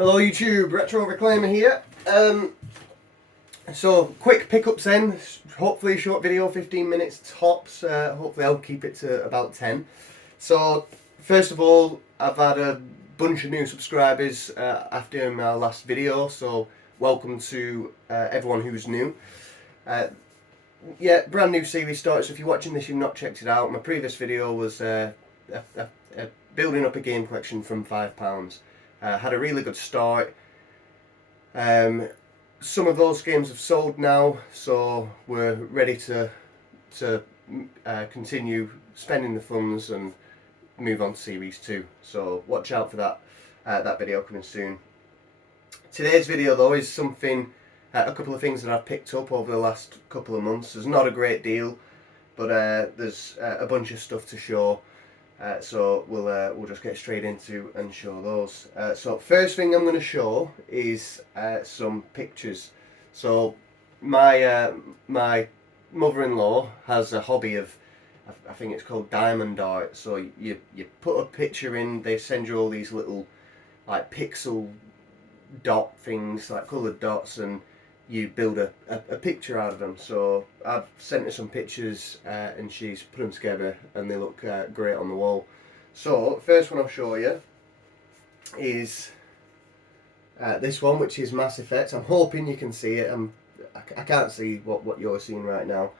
Hello YouTube, Retro Reclaimer here. So quick pickups then, hopefully a short video, 15 minutes tops, hopefully I'll keep it to about 10. So first of all, I've had a bunch of new subscribers after my last video, so welcome to everyone who's new. Yeah, brand new series started, so if you're watching this you've not checked it out, my previous video was building up a game collection from £5. Had a really good start. Some of those games have sold now, so we're ready to continue spending the funds and move on to Series 2. So watch out for that video coming soon. Today's video though is something, a couple of things that I've picked up over the last couple of months. There's not a great deal, but there's a bunch of stuff to show. So we'll just get straight into and show those. So first thing I'm going to show is some pictures. So my mother-in-law has a hobby of, I think it's called diamond art. So you put a picture in, they send you all these little like pixel dot things, like coloured dots, and you build a picture out of them. So I've sent her some pictures and she's put them together and they look great on the wall. So first one I'll show you is this one, which is Mass Effect. I'm hoping you can see it. I can't see what you're seeing right now.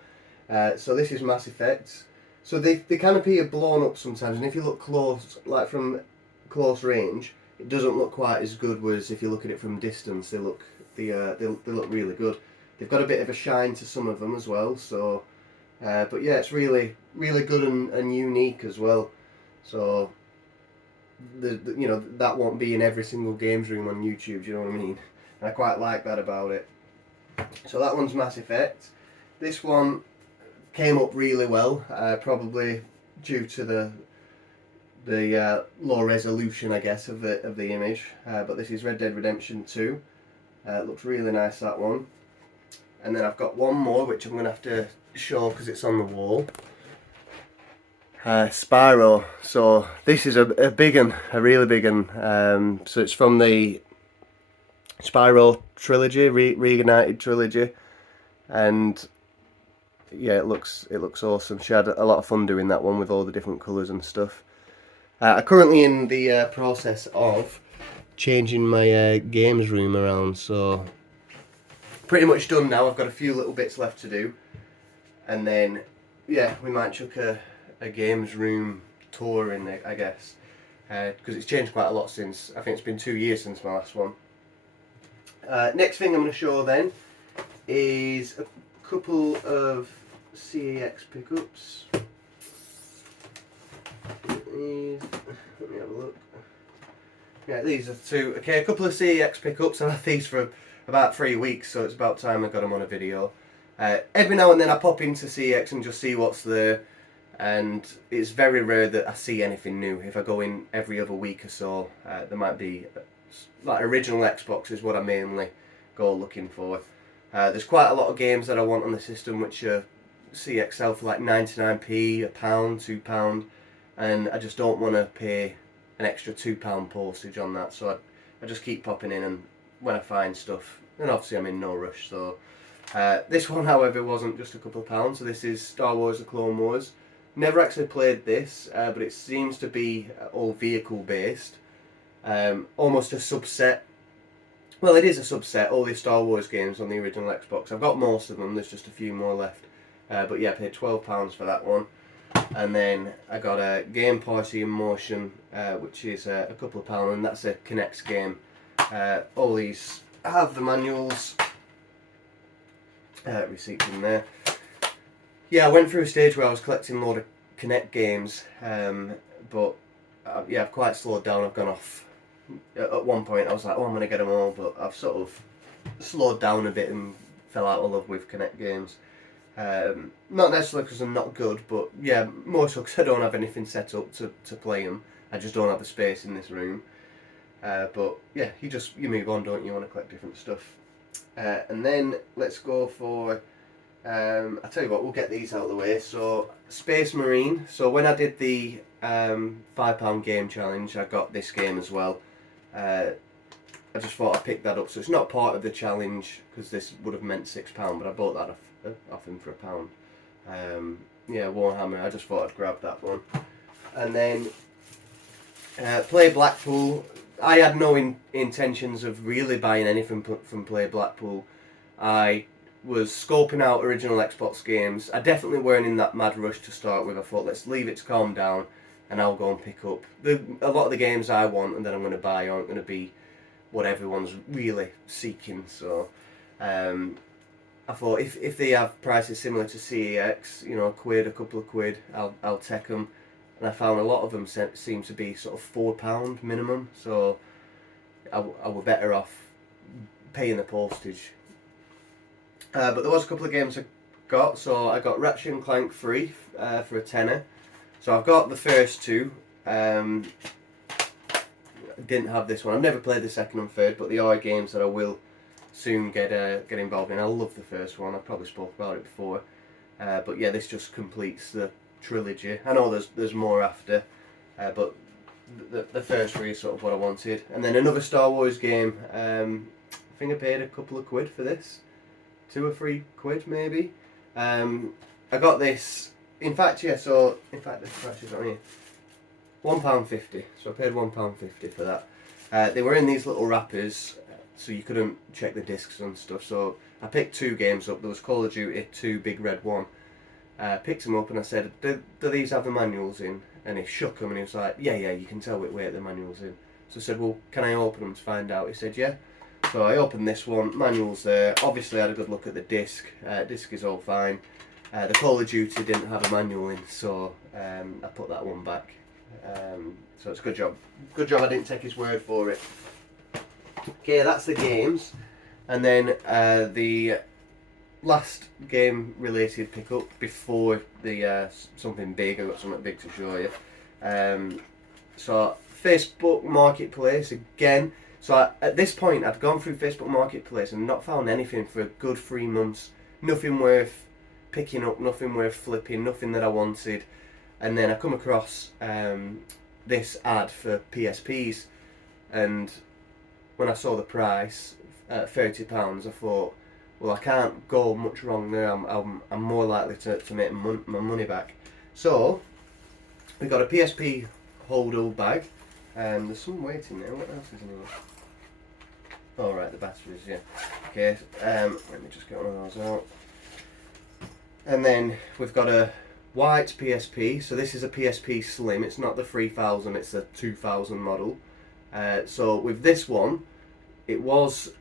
So this is Mass Effect. So they can appear blown up sometimes, and if you look close, like from close range, it doesn't look quite as good as if you look at it from distance. They look really good. They've got a bit of a shine to some of them as well. So, but yeah, it's really good and unique as well. So, you know, that won't be in every single games room on YouTube. Do you know what I mean? And I quite like that about it. So that one's Mass Effect. This one came up really well, probably due to the low resolution, I guess, of the image. But this is Red Dead Redemption 2. It looks really nice, that one. And then I've got one more which I'm going to have to show because it's on the wall. Spyro. So this is a big one, a really big one. So it's from the Spyro trilogy, Reignited trilogy, and yeah, it looks awesome. She had a lot of fun doing that one with all the different colours and stuff. I'm currently in the process of changing my games room around, so pretty much done now. I've got a few little bits left to do, and then yeah, we might chuck a games room tour in there, I guess, because it's changed quite a lot since, I think it's been 2 years since my last one. Next thing I'm going to show then is a couple of CEX pickups. Let me have a look. Yeah, these are two. Okay, a couple of CEX pickups. I've had these for about 3 weeks, so it's about time I got them on a video. Every now and then I pop into CEX and just see what's there, and it's very rare that I see anything new. If I go in every other week or so, there might be, like, original Xbox is what I mainly go looking for. There's quite a lot of games that I want on the system which are CXL for like 99p, £1, £2, and I just don't want to pay an extra £2 postage on that, so I just keep popping in, and when I find stuff, and obviously I'm in no rush. So this one, however, wasn't just a couple of pounds. So this is Star Wars: The Clone Wars. Never actually played this, but it seems to be all vehicle based, almost a subset. Well, it is a subset, all the Star Wars games on the original Xbox. I've got most of them, there's just a few more left. But yeah, I paid £12 for that one. And then I got a Game Party in Motion, which is a couple of pounds, and that's a Kinect game. All these have the manuals, receipts in there. Yeah, I went through a stage where I was collecting a load of Kinect games, but yeah, I've quite slowed down. I've gone off. At one point I was like, oh, I'm going to get them all, but I've sort of slowed down a bit and fell out of love with Kinect games. Not necessarily because I'm not good, but yeah, more so because I don't have anything set up to play them. I just don't have the space in this room. But yeah, you move on, don't you? Want to collect different stuff. And then let's go for, I tell you what, we'll get these out of the way. So Space Marine. So when I did the £5 game challenge, I got this game as well. I just thought I'd pick that up. So it's not part of the challenge because this would have meant £6, but I bought that off him for £1. Yeah, Warhammer. I just thought I'd grab that one. And then Play Blackpool. I had no intentions of really buying anything from Play Blackpool. I was scoping out original Xbox games. I definitely weren't in that mad rush to start with. I thought, let's leave it to calm down and I'll go and pick up. A lot of the games I want and that I'm going to buy aren't going to be what everyone's really seeking. So I thought if they have prices similar to CEX, you know, a couple of quid, I'll take them. And I found a lot of them seem to be sort of £4 minimum. So I were better off paying the postage. But there was a couple of games I got. So I got Ratchet and Clank free for a tenner. So I've got the first two. Didn't have this one. I've never played the second and third, but they are games that I will soon get involved in. I love the first one. I probably spoke about it before. But yeah, this just completes the trilogy. I know there's more after, but the first three is sort of what I wanted. And then another Star Wars game. I think I paid a couple of quid for this. 2 or 3 quid maybe. I got this. In fact, yeah. So in fact, the price is on here. £1.50. So I paid £1.50 for that. They were in these little wrappers, so you couldn't check the discs and stuff. So I picked 2 games up. There was Call of Duty 2 Big Red 1. Picked them up and I said, do these have the manuals in? And he shook them and he was like, yeah, you can tell which way the manual's in. So I said, well, can I open them to find out? He said, yeah. So I opened this one, manual's there. Obviously I had a good look at the disc. Disc is all fine. The Call of Duty didn't have a manual in, so I put that one back. So it's a good job. Good job I didn't take his word for it. Okay, that's the games. And then the last game related pickup before the something big. I've got something big to show you. So Facebook Marketplace again. So at this point I'd gone through Facebook Marketplace and not found anything for a good 3 months. Nothing worth picking up, nothing worth flipping, nothing that I wanted. And then I come across this ad for PSPs, and when I saw the price at £30, I thought, well, I can't go much wrong there. I'm more likely to make my money back. So we got a PSP hold-all bag, and there's some waiting there. What else is in here? Oh right, the batteries. Yeah. Okay. Let me just get one of those out. And then we've got a white PSP. So this is a PSP Slim. It's not the 3000. It's a 2000 model. So with this one, it was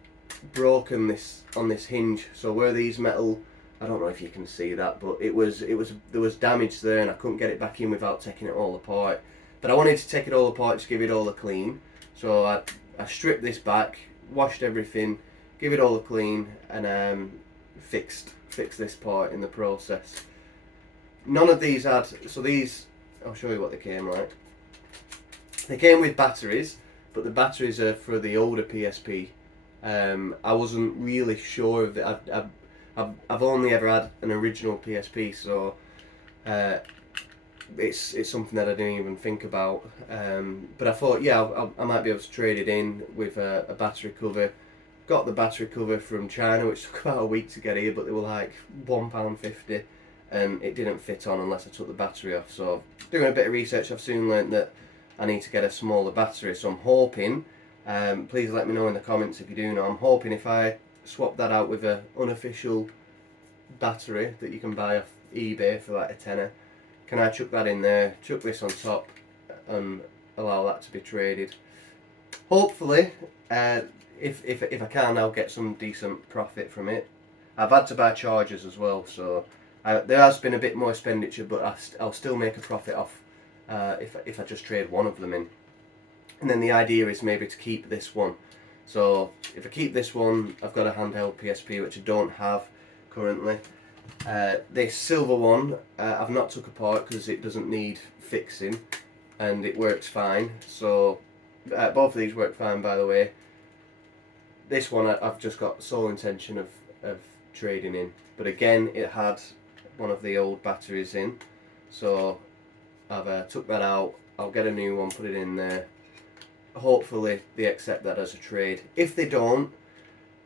broken on this hinge. So where these metal, I don't know if you can see that, but there was damage there, and I couldn't get it back in without taking it all apart. But I wanted to take it all apart to give it all a clean. So I stripped this back, washed everything, give it all a clean, and fixed this part in the process. None of these had, so these, I'll show you what they came like. They came with batteries, but the batteries are for the older PSP. I wasn't really sure of it. I've only ever had an original PSP, so it's something that I didn't even think about. But I thought, yeah, I might be able to trade it in with a battery cover. Got the battery cover from China, which took about a week to get here, but they were like £1.50, and it didn't fit on unless I took the battery off. So doing a bit of research, I've soon learnt that I need to get a smaller battery. So I'm hoping, please let me know in the comments if you do know, I'm hoping if I swap that out with an unofficial battery that you can buy off eBay for like a tenner, can I chuck that in there, chuck this on top, and allow that to be traded. Hopefully, if I can, I'll get some decent profit from it. I've had to buy chargers as well, so there has been a bit more expenditure, but I'll still make a profit off if I just trade one of them in. And then the idea is maybe to keep this one. So if I keep this one, I've got a handheld PSP which I don't have currently. This silver one I've not took apart because it doesn't need fixing, and it works fine. So both of these work fine, by the way. This one I've just got sole intention of trading in, but again it had one of the old batteries in, so I've took that out. I'll get a new one, put it in there. hopefully they accept that as a trade. If they don't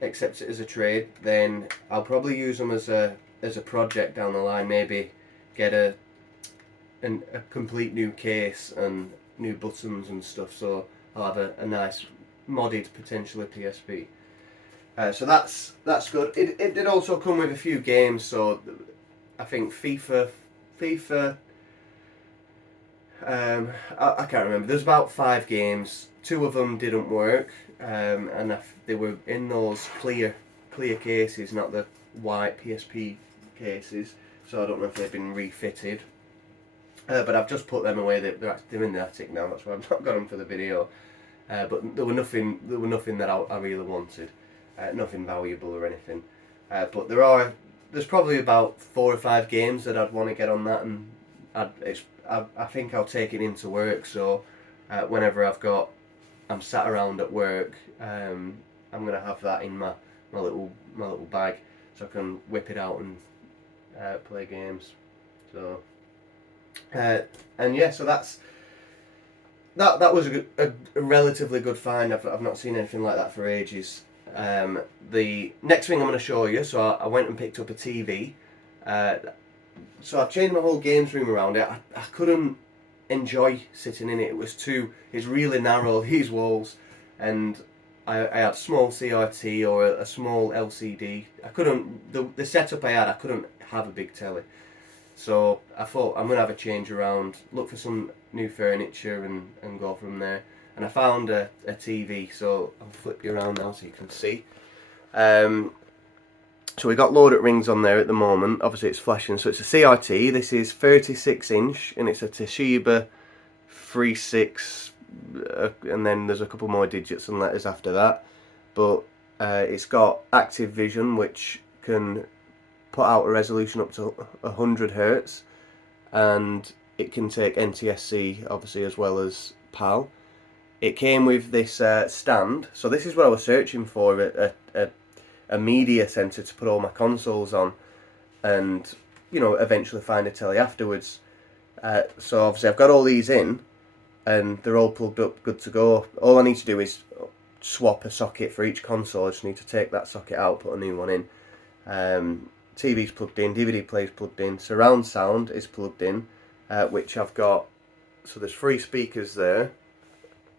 accept it as a trade, then I'll probably use them as a project down the line. Maybe get a complete new case and new buttons and stuff. So I'll have a nice modded potentially PSP. So that's good. It did also come with a few games. So I think FIFA. I can't remember. There's about 5 games. 2 of them didn't work, and they were in those clear cases, not the white PSP cases. So I don't know if they've been refitted. But I've just put them away. They're in the attic now. That's why I've not got them for the video. But there were nothing that I really wanted. Nothing valuable or anything. But there's probably about 4 or 5 games that I'd want to get on that, and I think I'll take it into work. So whenever I'm sat around at work, I'm gonna have that in my little bag, so I can whip it out and play games. So and yeah, so that was a relatively good find. I've not seen anything like that for ages. The next thing I'm going to show you, so I went and picked up a TV. So I've changed my whole games room around it. I couldn't enjoy sitting in it. It's really narrow, these walls, and I had small CRT or a small LCD. The setup I had, I couldn't have a big telly. So I thought I'm going to have a change around, look for some new furniture and go from there. And I found a TV, so I'll flip you around now so you can see. So we got Lord of the Rings on there at the moment. Obviously it's flashing, so it's a CRT. This is 36 inch and it's a Toshiba 36, and then there's a couple more digits and letters after that. But it's got Active Vision, which can put out a resolution up to 100 Hertz, and it can take NTSC obviously as well as PAL. It came with this stand, so this is what I was searching for, a media centre to put all my consoles on, and eventually find a telly afterwards. So obviously I've got all these in, and they're all plugged up, good to go. All I need to do is swap a socket for each console. I just need to take that socket out, put a new one in. TV's plugged in, DVD player's plugged in, surround sound is plugged in, which I've got. So there's 3 speakers there.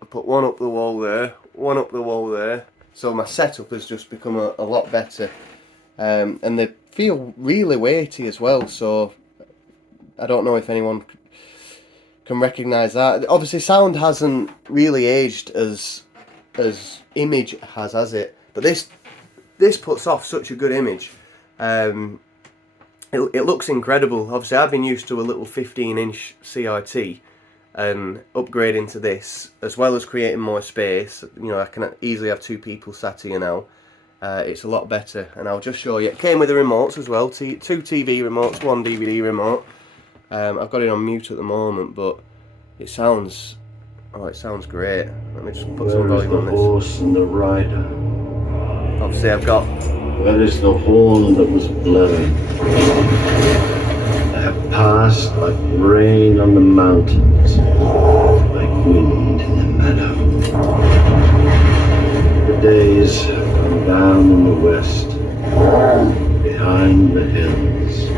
I put one up the wall there, one up the wall there. So my setup has just become a lot better, and they feel really weighty as well. So I don't know if anyone can recognise that. Obviously sound hasn't really aged as image has it? But this puts off such a good image. It looks incredible. Obviously I've been used to a little 15-inch CRT, and upgrading to this, as well as creating more space, I can easily have 2 people sat here now. It's a lot better, and I'll just show you. It came with the remotes as well, 2 TV remotes, 1 DVD remote. I've got it on mute at the moment, but it sounds great. Let me just put some volume on this. Where is the horse and the rider? Obviously I've got... Where is the horn that was blown? I have passed like rain on the mountains, like wind in the meadow. The days come down in the west, behind the hills.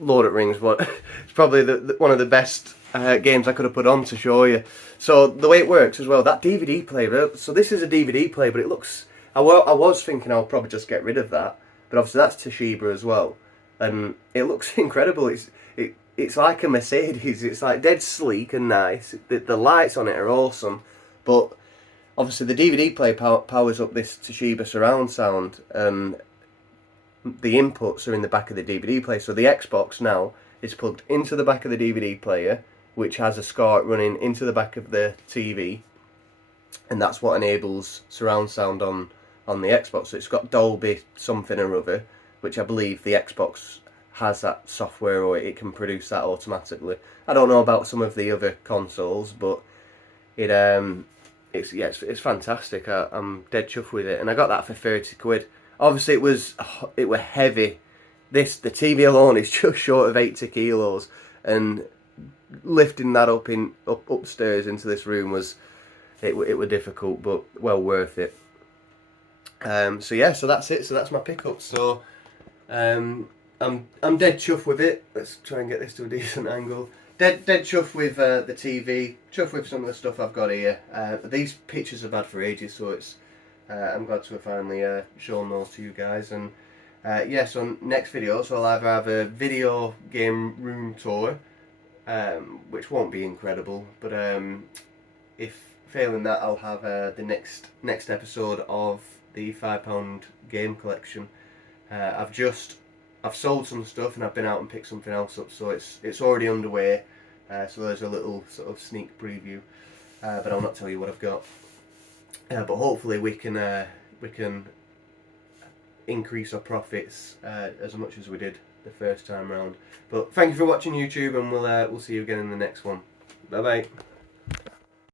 Lord of the Rings, it's probably one of the best games I could have put on to show you. So the way it works as well, that DVD player, so this is a DVD player, but it looks, I was thinking I'll probably just get rid of that, but obviously that's Toshiba as well, and it looks incredible. It's like a Mercedes. It's like dead sleek and nice. The lights on it are awesome, but obviously the DVD player powers up this Toshiba surround sound, and the inputs are in the back of the DVD player. So the Xbox now is plugged into the back of the DVD player, which has a SCART running into the back of the TV, and that's what enables surround sound on the Xbox. So it's got Dolby something or other, which I believe the Xbox has that software, or it can produce that automatically. I don't know about some of the other consoles, but it's fantastic. I'm dead chuffed with it, and I got that for 30 quid. Obviously it were heavy. The TV alone is just short of 80 kilos, and lifting that upstairs into this room was it were difficult, but well worth it. So yeah, so that's it. So that's my pickup. So I'm dead chuffed with it. Let's try and get this to a decent angle. Dead chuffed with the TV. Chuffed with some of the stuff I've got here. These pictures I've had for ages, so it's I'm glad to have finally shown those to you guys. And yeah, so next video, so I'll either have a video game room tour, which won't be incredible, but if failing that, I'll have the next episode of the £5 game collection. I've sold some stuff and I've been out and picked something else up, so it's already underway. So there's a little sort of sneak preview, but I'll not tell you what I've got. But hopefully we can increase our profits as much as we did the first time round. But thank you for watching YouTube, and we'll see you again in the next one. Bye bye.